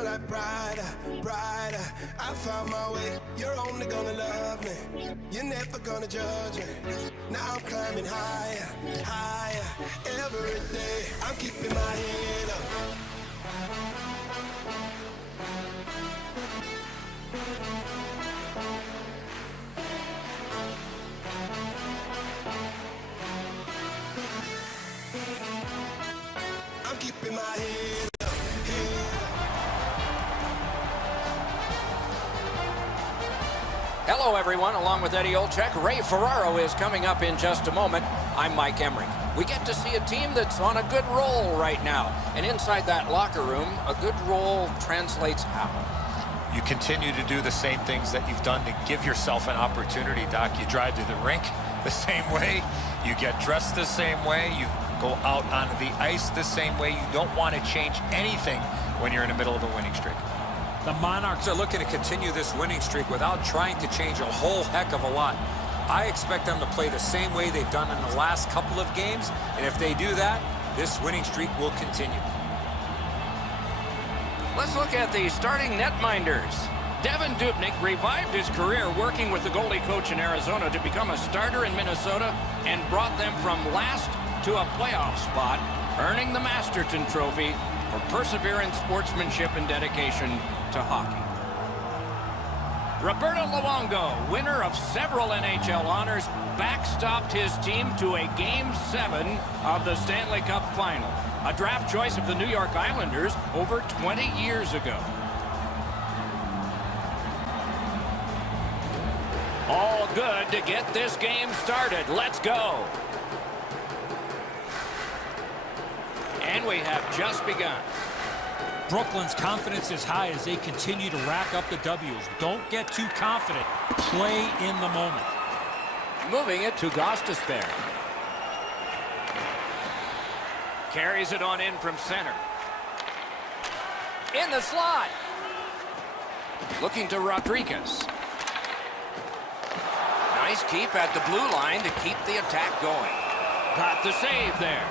shine like brighter, brighter. I found my way, you're only gonna love me. You're never gonna judge me. Now I'm climbing higher, higher. Every day, I'm keeping my head up. I'm keeping my head up, Hello, everyone. Along with Eddie Olczyk, Ray Ferraro is coming up in just a moment. I'm Mike Emmerich. We get to see a team that's on a good roll right now. And inside that locker room, a good roll translates how? You continue to do the same things that you've done to give yourself an opportunity, Doc. You drive to the rink the same way. You get dressed the same way. You go out onto the ice the same way. You don't want to change anything when you're in the middle of a winning streak. The Monarchs are looking to continue this winning streak without trying to change a whole heck of a lot. I expect them to play the same way they've done in the last couple of games, and if they do that, this winning streak will continue. Let's look at the starting netminders. Devin Dubnyk revived his career working with the goalie coach in Arizona to become a starter in Minnesota and brought them from last to a playoff spot, earning the Masterton Trophy for perseverance, sportsmanship, and dedication to hockey. Roberto Luongo, winner of several NHL honors, backstopped his team to a Game 7 of the Stanley Cup Final, a draft choice of the New York Islanders over 20 years ago. All good to get this game started. Let's go. And we have just begun. Brooklyn's confidence is high as they continue to rack up the W's. Don't get too confident. Play in the moment. Moving it to Gostisbehere. Carries it on in from center. In the slot. Looking to Rodriguez. Nice keep at the blue line to keep the attack going. Got the save there.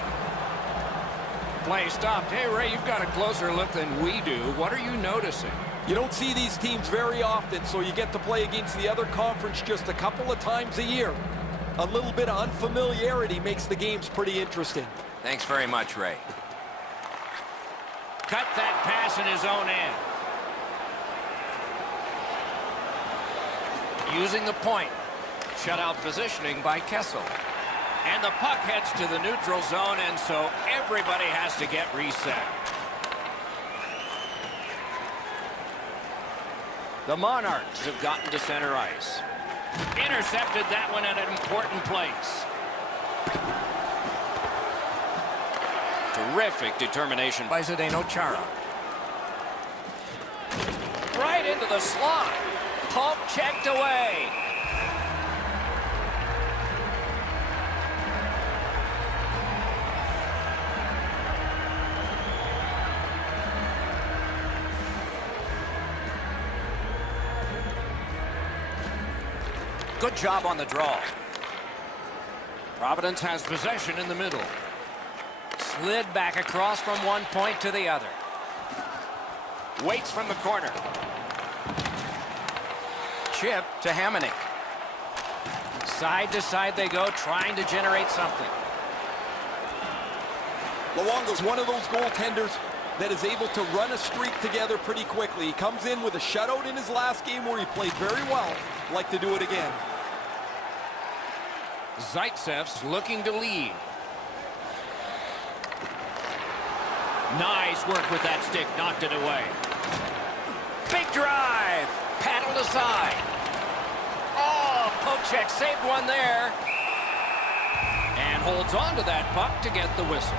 Play stopped. Hey, Ray, you've got a closer look than we do. What are you noticing? You don't see these teams very often, so you get to play against the other conference just a couple of times a year. A little bit of unfamiliarity makes the games pretty interesting. Thanks very much, Ray. Cut that pass in his own end. Using the point. Shutout positioning by Kessel. And the puck heads to the neutral zone, and so everybody has to get reset. The Monarchs have gotten to center ice. Intercepted that one at an important place. Terrific determination by Zdeno Chara. Right into the slot. Pulp checked away. Good job on the draw. Providence has possession in the middle. Slid back across from one point to the other. Waits from the corner. Chip to Hamonic. Side to side they go, trying to generate something. Luongo's one of those goaltenders that is able to run a streak together pretty quickly. He comes in with a shutout in his last game where he played very well. Like to do it again. Zaitsev's looking to lead. Nice work with that stick, knocked it away. Big drive, paddled aside. Oh, Pochek saved one there. And holds on to that puck to get the whistle.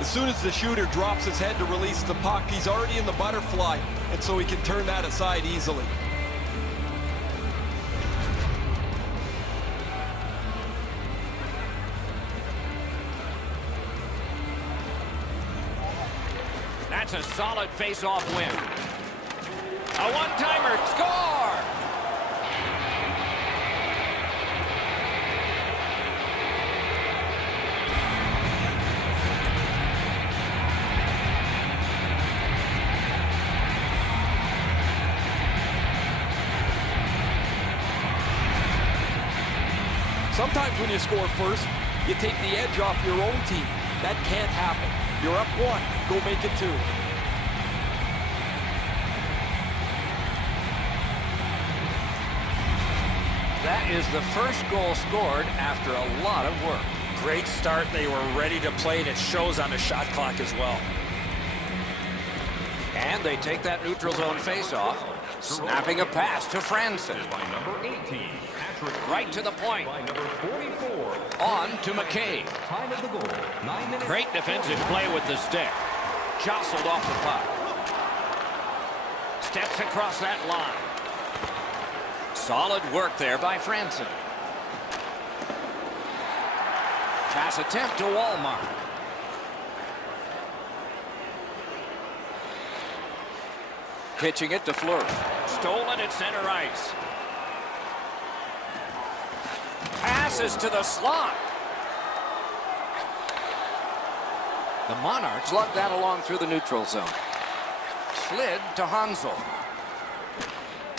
As soon as the shooter drops his head to release the puck, he's already in the butterfly, and so he can turn that aside easily. That's a solid face-off win. A one-timer, score! Sometimes when you score first, you take the edge off your own team. That can't happen. You're up 1. Go make it 2. That is the first goal scored after a lot of work. Great start. They were ready to play, and it shows on the shot clock as well. And they take that neutral zone face-off. Snapping a pass to Franson. Right to the point. On to McCabe. Great defensive play with the stick. Jostled off the puck. Steps across that line. Solid work there by Franson. Pass attempt to Walmart. Pitching it to Fleury. Stolen at center ice. Passes to the slot. The Monarchs lugged that along through the neutral zone. Slid to Hansel.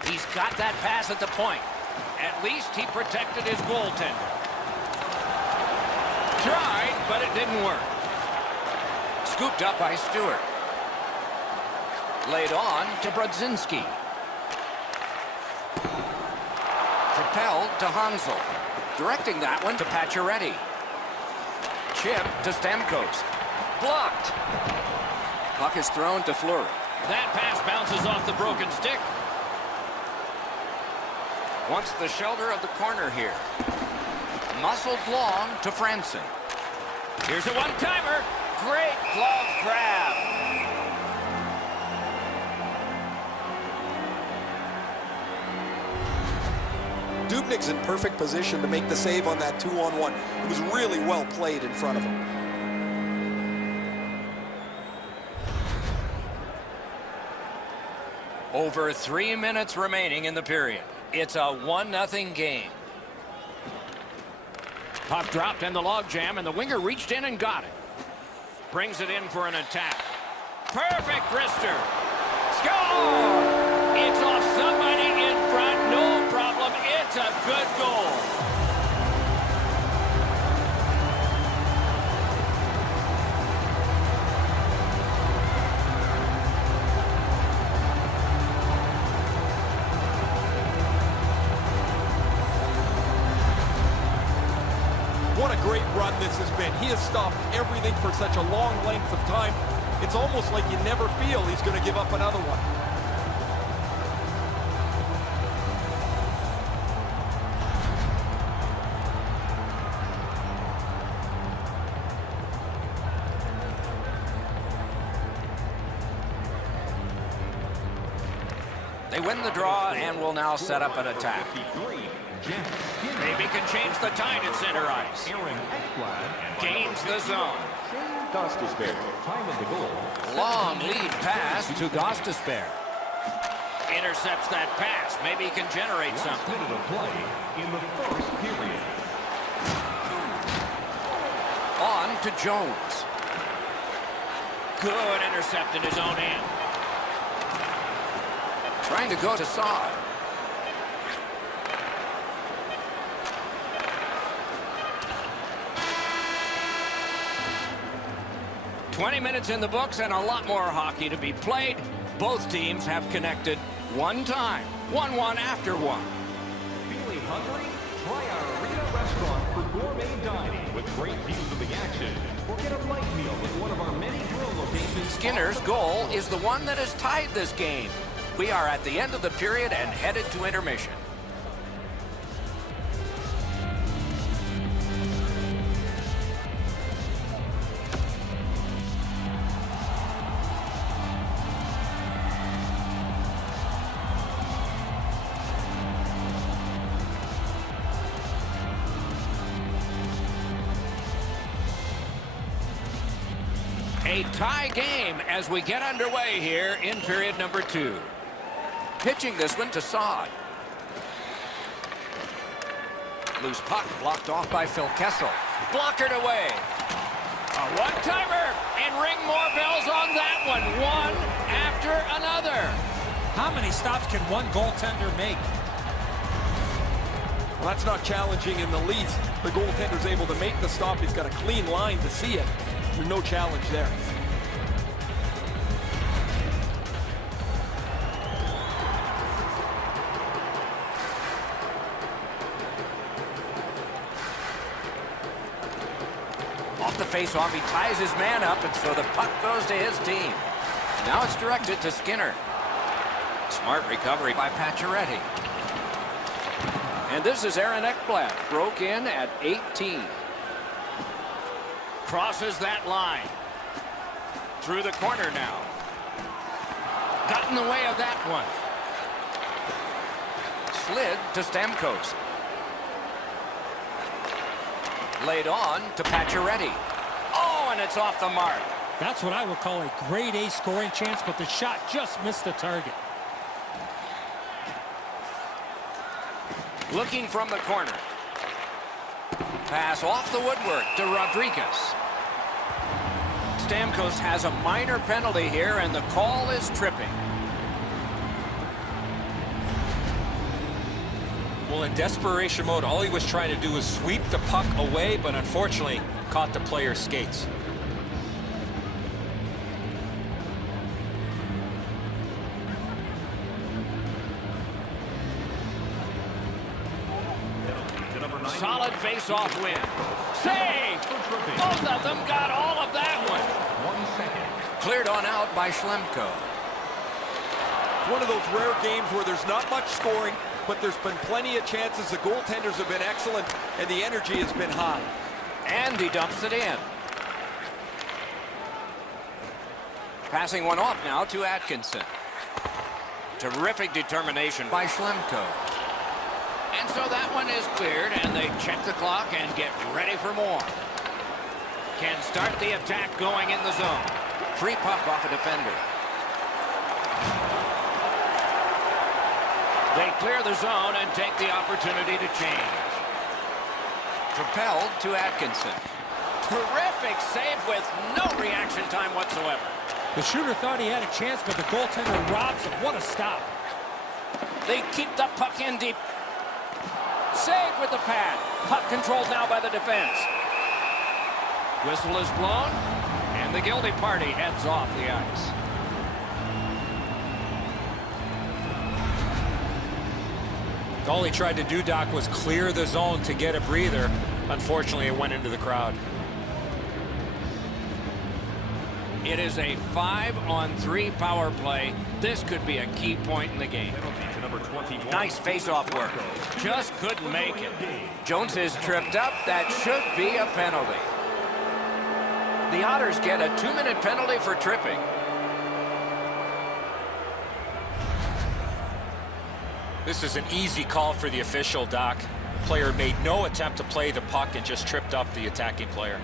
He's got that pass at the point. At least he protected his goaltender. Tried, but it didn't work. Scooped up by Stewart. Laid on to Brodzinski. Propelled to Hansel. Directing that one to Pacioretty. Chip to Stamkos. Blocked. Puck is thrown to Fleury. That pass bounces off the broken stick. Wants the shelter of the corner here. Muscled long to Franson. Here's a one-timer. Great glove grab. Dubnyk's in perfect position to make the save on that 2-on-1. It was really well played in front of him. Over 3 minutes remaining in the period. It's a 1-0 game. Puck dropped in the logjam, and the winger reached in and got it. Brings it in for an attack. Perfect wrister. Score! It's off somebody in front. No problem. It's a good goal. What a great run this has been. He has stopped everything for such a long length of time. It's almost like you never feel he's going to give up another one. They win the draw and will now set up an attack. Maybe can change the tide at center ice. Gains the zone. Long lead pass to Gostisbehere. Intercepts that pass. Maybe he can generate something. On to Jones. Good intercept in his own end. Trying to go to Saad. "20 minutes in the books and a lot more hockey to be played. Both teams have connected one time. 1-1 after one. Feeling hungry? Try our arena restaurant for gourmet dining with great views of the action. Or get a light meal with one of our many grill locations. Skinner's goal is the one that has tied this game. We are at the end of the period and headed to intermission. A tie game as we get underway here in period number 2. Pitching this one to Saad. Loose puck blocked off by Phil Kessel. Blockered away. A one-timer, and ring more bells on that one. One after another. How many stops can one goaltender make? That's not challenging in the least. The goaltender's able to make the stop. He's got a clean line to see it. There's no challenge there. Off the face-off, he ties his man up, and so the puck goes to his team. Now it's directed to Skinner. Smart recovery by Pacioretty. And this is Aaron Ekblad, broke in at 18. Crosses that line. Through the corner now. Got in the way of that one. Slid to Stamkos. Laid on to Pacioretty. Oh, and it's off the mark. That's what I would call a grade A scoring chance, but the shot just missed the target. Looking from the corner. Pass off the woodwork to Rodriguez. Stamkos has a minor penalty here, and the call is tripping. Well, in desperation mode, all he was trying to do was sweep the puck away, but unfortunately caught the player's skates. Solid face-off win. Save! Both of them got all of that one. 1 second. Cleared on out by Schlemko. It's one of those rare games where there's not much scoring, but there's been plenty of chances. The goaltenders have been excellent, and the energy has been high. And he dumps it in. Passing one off now to Atkinson. Terrific determination by Schlemko. And so that one is cleared, and they check the clock and get ready for more. Can start the attack going in the zone. Free puck off a defender. They clear the zone and take the opportunity to change. Propelled to Atkinson. Terrific save with no reaction time whatsoever. The shooter thought he had a chance, but the goaltender robs him. What a stop. They keep the puck in deep. Save with the pad. Puck controlled now by the defense. Whistle is blown, and the guilty party heads off the ice. All he tried to do, Doc, was clear the zone to get a breather. Unfortunately, it went into the crowd. It is a 5-on-3 power play. This could be a key point in the game. Nice face-off work. Just couldn't make it. Jones is tripped up. That should be a penalty. The Otters get a 2-minute penalty for tripping. This is an easy call for the official, Doc. Player made no attempt to play the puck and just tripped up the attacking player.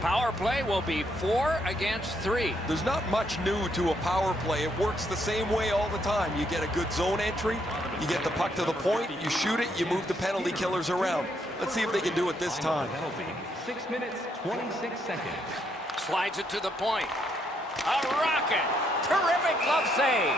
Power play will be 4 against 3. There's not much new to a power play. It works the same way all the time. You get a good zone entry, you get the puck to the point, you shoot it, you move the penalty killers around. Let's see if they can do it this time. Penalty. 6 minutes, 26 seconds. Slides it to the point. A rocket. Terrific glove save.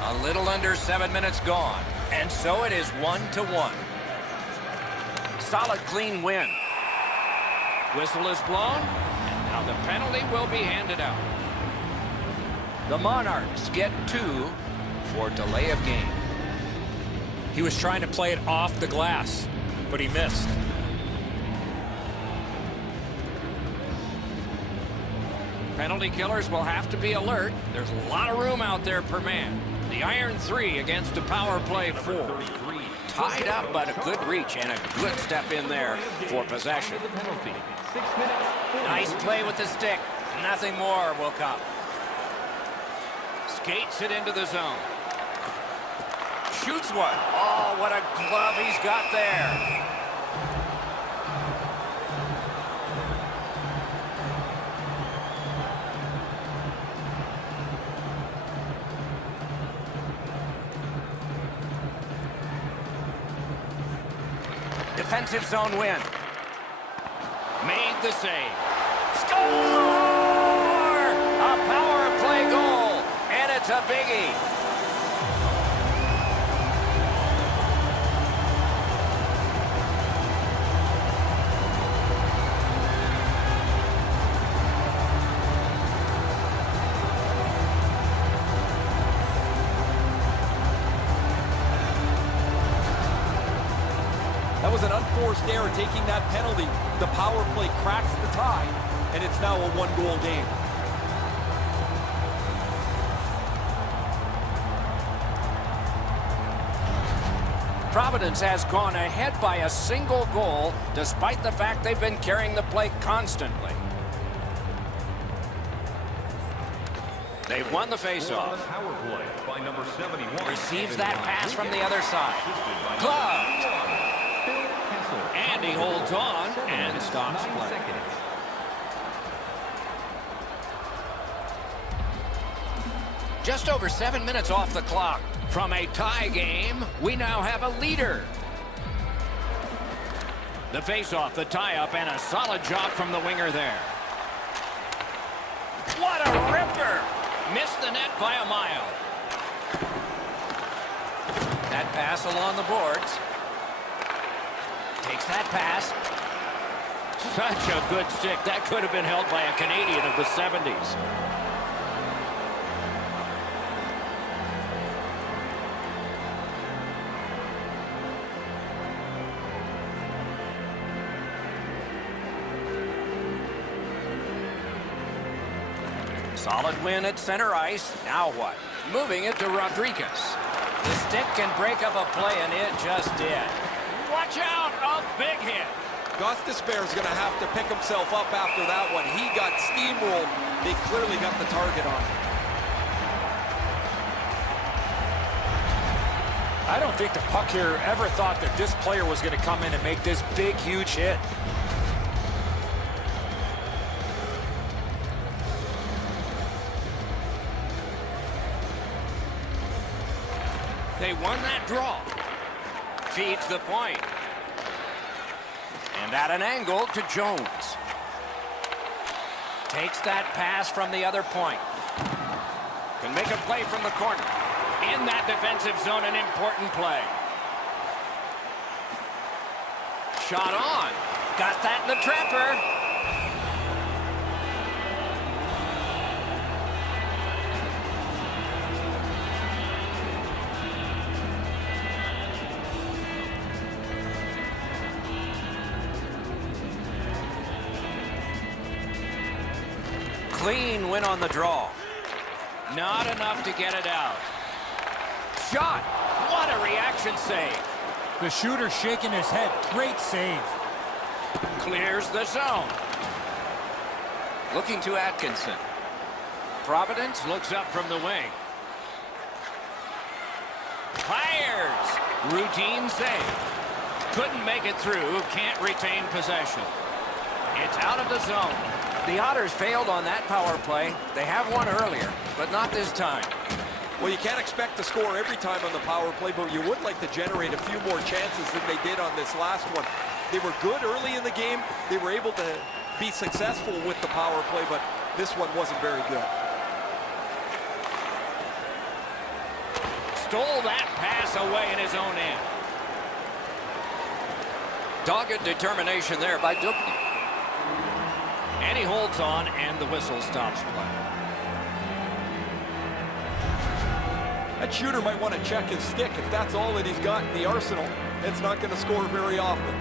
A little under 7 minutes gone, and so it is 1-1. Solid, clean win. Whistle is blown, and now the penalty will be handed out. The Monarchs get 2 for delay of game. He was trying to play it off the glass, but he missed. Penalty killers will have to be alert. There's a lot of room out there per man. The iron 3 against a power play 4. Tied up, but a good reach and a good step in there for possession. Nice play with the stick. Nothing more will come. Skates it into the zone. Shoots one. Oh, what a glove he's got there. Defensive zone win. Made the save. Score! A power play goal, and it's a biggie. That was an unforced error taking that penalty. The power play cracks the tie, and it's now a one-goal game. Providence has gone ahead by a single goal, despite the fact they've been carrying the play constantly. They've won the faceoff. Power play by number 71. Receives that pass from the other side. Gloved. And he holds on and stops play. Just over 7 minutes off the clock. From a tie game, we now have a leader. The face-off, the tie-up, and a solid job from the winger there. What a ripper! Missed the net by a mile. That pass along the boards. Takes that pass. Such a good stick. That could have been held by a Canadian of the 70s. Solid win at center ice. Now what? Moving it to Rodriguez. The stick can break up a play, and it just did. Watch out! A big hit. Gus Despair's going to have to pick himself up after that one. He got steamrolled. They clearly got the target on him. I don't think the puck here ever thought that this player was going to come in and make this big, huge hit. They won that draw. Feeds the point. And at an angle to Jones. Takes that pass from the other point. Can make a play from the corner. In that defensive zone, an important play. Shot on. Got that in the trapper. Clean win on the draw. Not enough to get it out. Shot. What a reaction save. The shooter shaking his head. Great save. Clears the zone. Looking to Atkinson. Providence looks up from the wing. Fires. Routine save. Couldn't make it through. Can't retain possession. It's out of the zone. The Otters failed on that power play. They have one earlier, but not this time. Well, you can't expect to score every time on the power play, but you would like to generate a few more chances than they did on this last one. They were good early in the game. They were able to be successful with the power play, but this one wasn't very good. Stole that pass away in his own end. Dogged determination there by Dupnik. And he holds on, and the whistle stops play. That shooter might want to check his stick. If that's all that he's got in the arsenal, it's not going to score very often.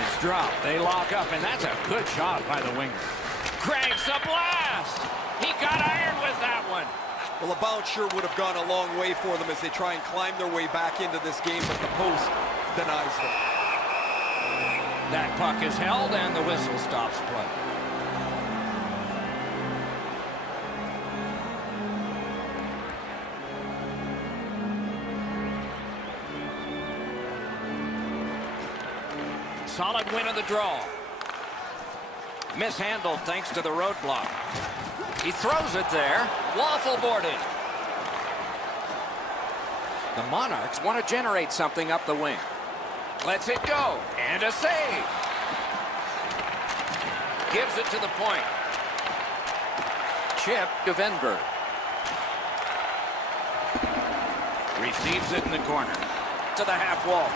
It's dropped. They lock up, and that's a good shot by the winger. Cranks a blast. He got iron with that one. Well, a bounce sure would have gone a long way for them as they try and climb their way back into this game, but the post denies them. That puck is held, and the whistle stops play. Solid win of the draw. Mishandled thanks to the roadblock. He throws it there. Waffle boarded. The Monarchs want to generate something up the wing. Lets it go. And a save. Gives it to the point. Chip to Venberg. Receives it in the corner. To the half wall.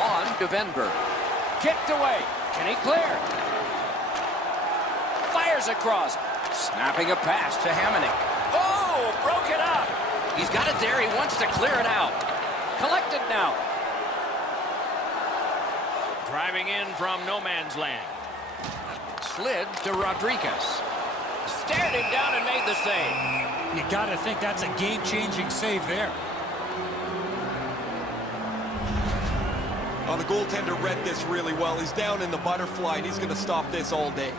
On to Venberg. Kicked away. Can he clear? Fires across. Snapping a pass to Hamonic. Oh, broke it up. He's got it there. He wants to clear it out. Collected now. Driving in from no man's land. Slid to Rodriguez. Stared him down and made the save. You got to think that's a game-changing save there. Oh, the goaltender read this really well. He's down in the butterfly, and he's going to stop this all day.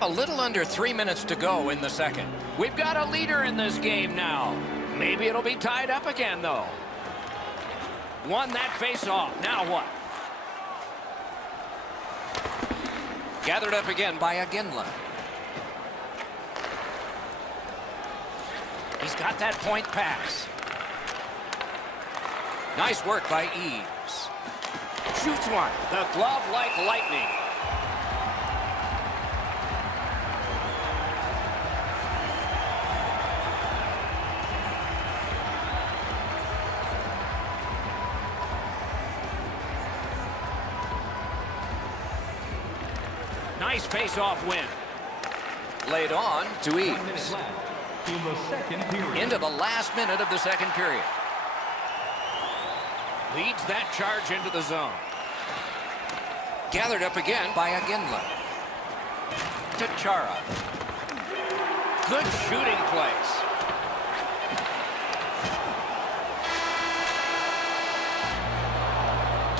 A little under 3 minutes to go in the second. We've got a leader in this game now. Maybe it'll be tied up again, though. Won that face-off. Now what? Gathered up again by Aginla. He's got that point pass. Nice work by Eves. Shoots one. The glove like lightning. Nice face-off win. Laid on to Eves. Into the last minute of the second period. Leads that charge into the zone. Gathered up again by Aginla. To Chara. Good shooting place.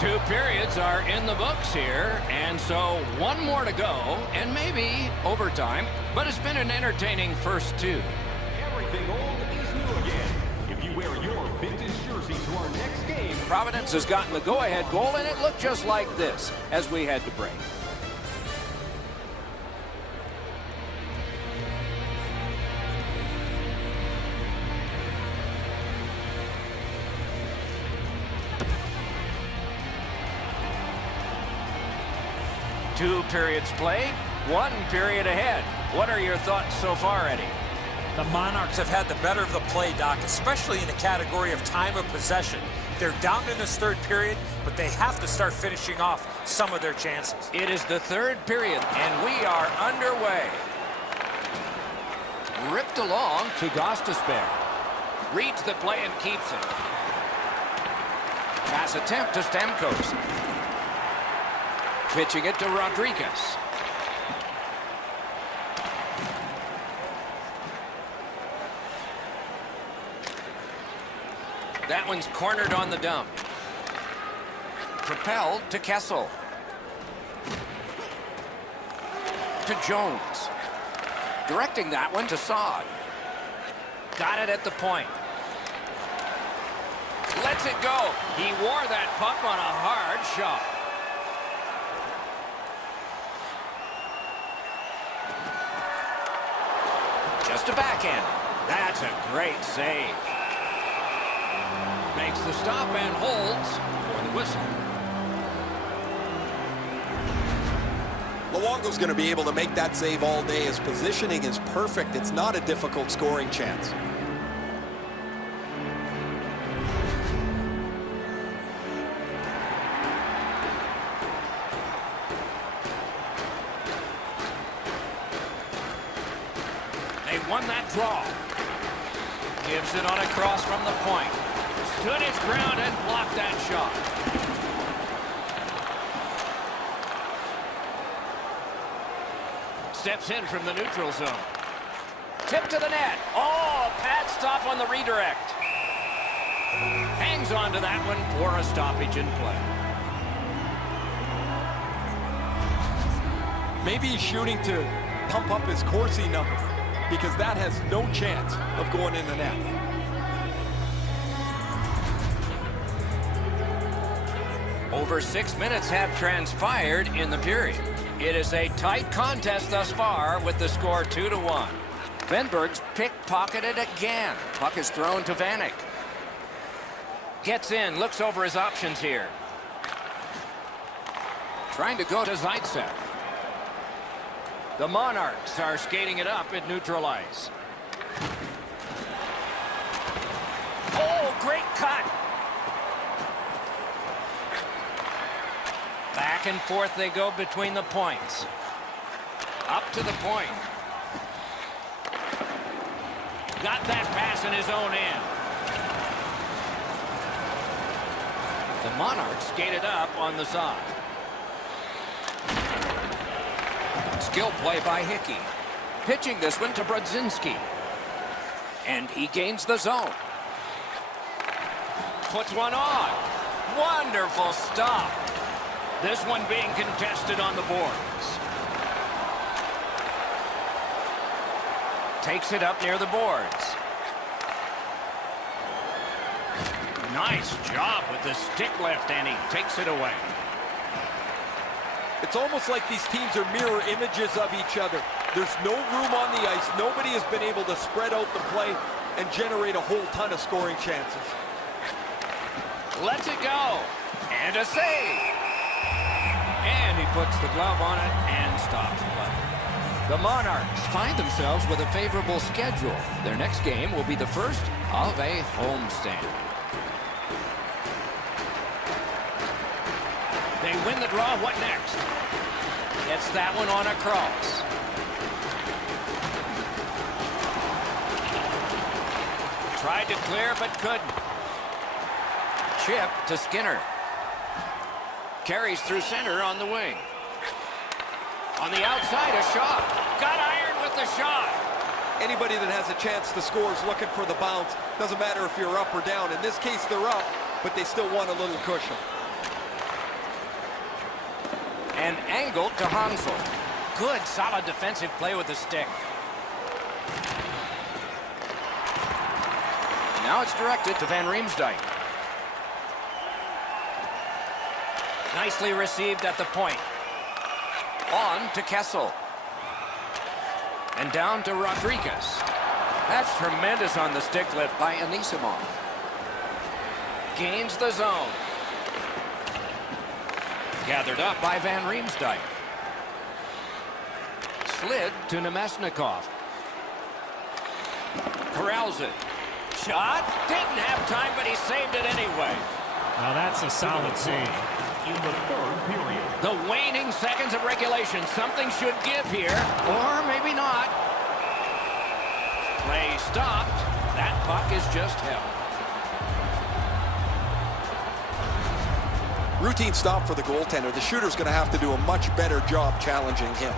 Two periods are in the books here, and so one more to go, and maybe overtime, but it's been an entertaining first two. Everything old is new again. If you wear your vintage jersey to our next game. Providence has gotten the go-ahead goal, and it looked just like this as we had to break. Two periods played, one period ahead. What are your thoughts so far, Eddie? The Monarchs have had the better of the play, Doc, especially in the category of time of possession. They're down in this third period, but they have to start finishing off some of their chances. It is the third period, and we are underway. Ripped along to Gostisbehere. Reads the play and keeps it. Pass attempt to Stamkos. Pitching it to Rodriguez. That one's cornered on the dump. Propelled to Kessel. To Jones. Directing that one to Saad. Got it at the point. Lets it go. He wore that puck on a hard shot. Just a backhand. That's a great save. Makes the stop and holds for the whistle. Luongo's going to be able to make that save all day. His positioning is perfect. It's not a difficult scoring chance. They won that draw. Gives it on a cross from the point. Stood his ground and blocked that shot. Steps in from the neutral zone. Tip to the net. Oh, pad stop on the redirect. Hangs on to that one for a stoppage in play. Maybe he's shooting to pump up his Corsi number, because that has no chance of going in the net. Over 6 minutes have transpired in the period. It is a tight contest thus far with the score 2-1. Venberg's pickpocketed again. Puck is thrown to Vanek. Gets in, looks over his options here. Trying to go to Zaitsev. The Monarchs are skating it up at neutral ice. Oh, great cut. Back and forth they go between the points. Up to the point. Got that pass in his own end. The Monarchs skated up on the side. Skill play by Hickey. Pitching this one to Brodzinski. And he gains the zone. Puts one on. Wonderful stop. This one being contested on the boards. Takes it up near the boards. Nice job with the stick lift, and he takes it away. It's almost like these teams are mirror images of each other. There's no room on the ice. Nobody has been able to spread out the play and generate a whole ton of scoring chances. Lets it go. And a save. And he puts the glove on it and stops play. The Monarchs find themselves with a favorable schedule. Their next game will be the first of a homestand. They win the draw. What next? Gets that one on a cross. Tried to clear but couldn't. Chip to Skinner. Carries through center on the wing. On the outside, a shot. Got iron with the shot. Anybody that has a chance to score is looking for the bounce. Doesn't matter if you're up or down. In this case, they're up, but they still want a little cushion. And angled to Hansel. Good, solid defensive play with the stick. Now it's directed to Van Riemsdyk. Nicely received at the point. On to Kessel. And down to Rodriguez. That's tremendous on the stick lift by Anisimov. Gains the zone. Gathered up by Van Riemsdyk. Slid to Nemesnikov. Corrals it. Shot. Didn't have time, but he saved it anyway. Now that's a solid save. In the third period. The waning seconds of regulation. Something should give here, or maybe not. Play stopped. That puck is just held. Routine stop for the goaltender. The shooter's going to have to do a much better job challenging him.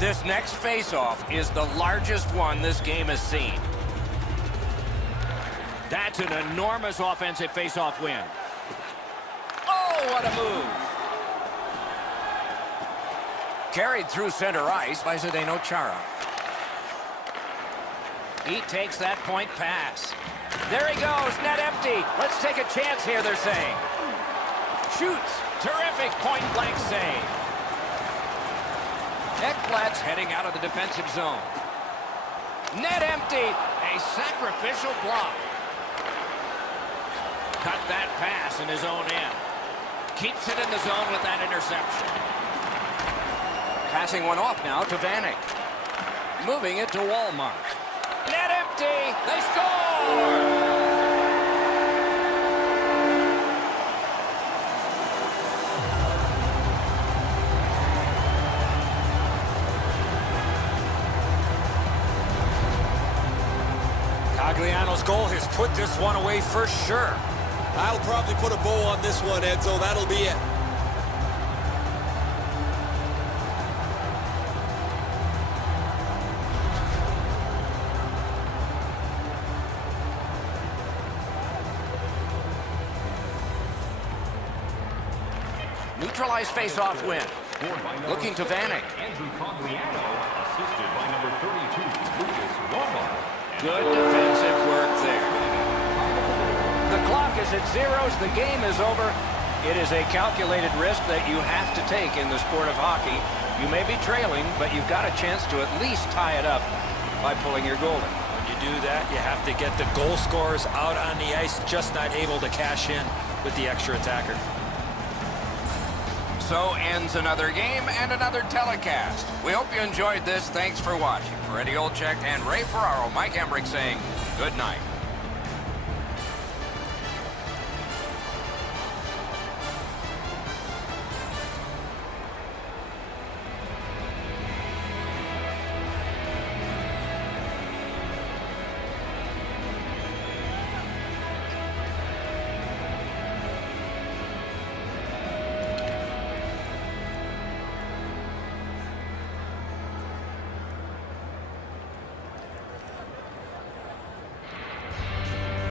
This next face-off is the largest one this game has seen. That's an enormous offensive face-off win. Oh, what a move. Carried through center ice by Zdeno Chara. He takes that point pass. There he goes, net empty. Let's take a chance here, they're saying. Shoots. Terrific point-blank save. Ekblad's heading out of the defensive zone. Net empty. A sacrificial block. Cut that pass in his own end. Keeps it in the zone with that interception. Passing one off now to Vanek. Moving it to Walmart. Net empty. They score! Cagliano's goal has put this one away for sure. I'll probably put a bow on this one, Edzo. That'll be it. Neutralized face-off win. Looking to Vanek. Andrew Cagliano, assisted by number 32, Lucas Walmart. Good defensive work there. The clock is at zeros. The game is over. It is a calculated risk that you have to take in the sport of hockey. You may be trailing, but you've got a chance to at least tie it up by pulling your goalie. When you do that, you have to get the goal scorers out on the ice, just not able to cash in with the extra attacker. So ends another game and another telecast. We hope you enjoyed this. Thanks for watching. For Eddie Olczyk and Ray Ferraro, Mike Emmerich saying good night.